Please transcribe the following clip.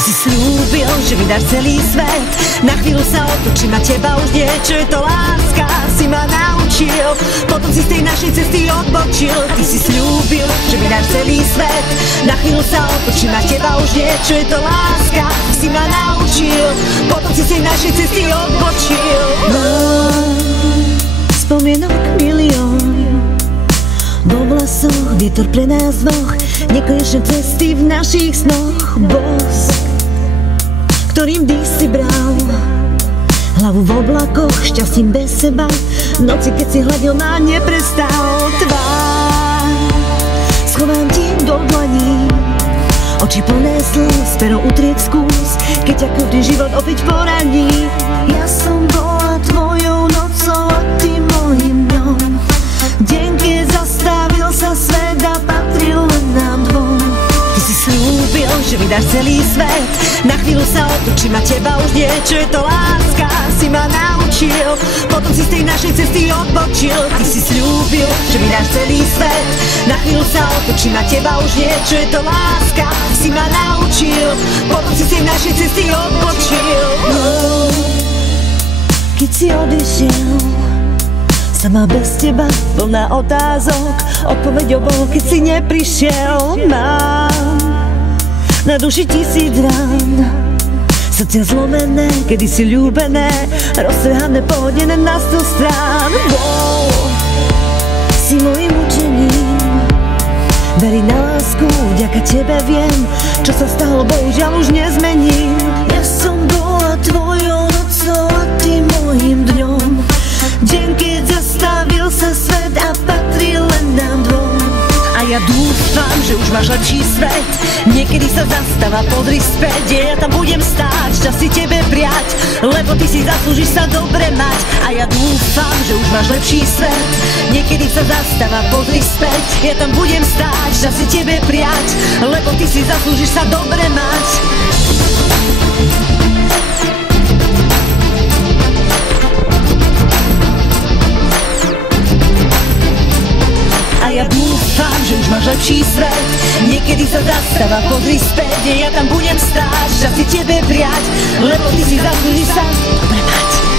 si slúbil, že mi dáš celý svet. Na chvíľu sa otočím a teba už nie. Čo je to láska, si ma naučil. Potom si z tej našej cesty odbočil. Ty si slúbil, že mi dáš celý svet. Na chvíľu sa otočím a teba už nie. Čo je to láska, si ma naučil. Potom si z tej našej cesty odbočil. Spomienok milión, vo vlasoch vietor pre nás dvoch, nekonečné cesty v našich snoch. Bosk, ktorým by si bral hlavu v oblakoch, šťastím bez seba, noci keď si hľadil na neprestal. Tvár schovám ti do dlaní, oči plné slz, pero utrieť skús, keď ťa každý život opäť poraní. Ja som bola tvojou nocou a ty mojím dňom, deň keď zastavil sa svet a patril len nám dvom. Ty si slúbil, že mi dáš celý svet. Na chvíľu sa otočím a teba už nie. Čo je to láska, si ma naučil. Potom si z tej našej cesty odbočil. Ty si slúbil, že mi dáš celý svet. Na chvíľu sa otočím a teba už nie. Čo je to láska, si ma naučil. Potom si z tej našej cesty odbočil. Keď si odišiel, sama bez teba, plná otázok, odpoveďou bol, keď si neprišiel. Mám na duši 1000 rán, srdcia zlomené, kedy si ľúbené, roztrhané, pohodené na 100 strán. Si mojím učením, veriť na lásku, vďaka tebe viem, čo sa stalo, bohužiaľ už nezmením. Ja som bola tvojou nocou a ty mojím dňom, deň keď zastavil sa svet a patril len nám dvom. A ja dúfam, že už máš lepší svet. Niekedy sa zastav a pozri späť, ja tam budem stáť, čas si tebe prijať, lebo ty si zaslúžiš sa dobre mať. A ja dúfam, že už máš lepší svet. Niekedy sa zastav a pozri späť, ja tam budem stáť, čas si tebe prijať, lebo ty si zaslúžiš sa dobre mať. A ja dúfam, že už máš lepší svet. Niekedy sa zastav a pozri späť, ja tam budem stáť, čas si tebe prijať, lebo ty si zaslúžiš sa dobre mať.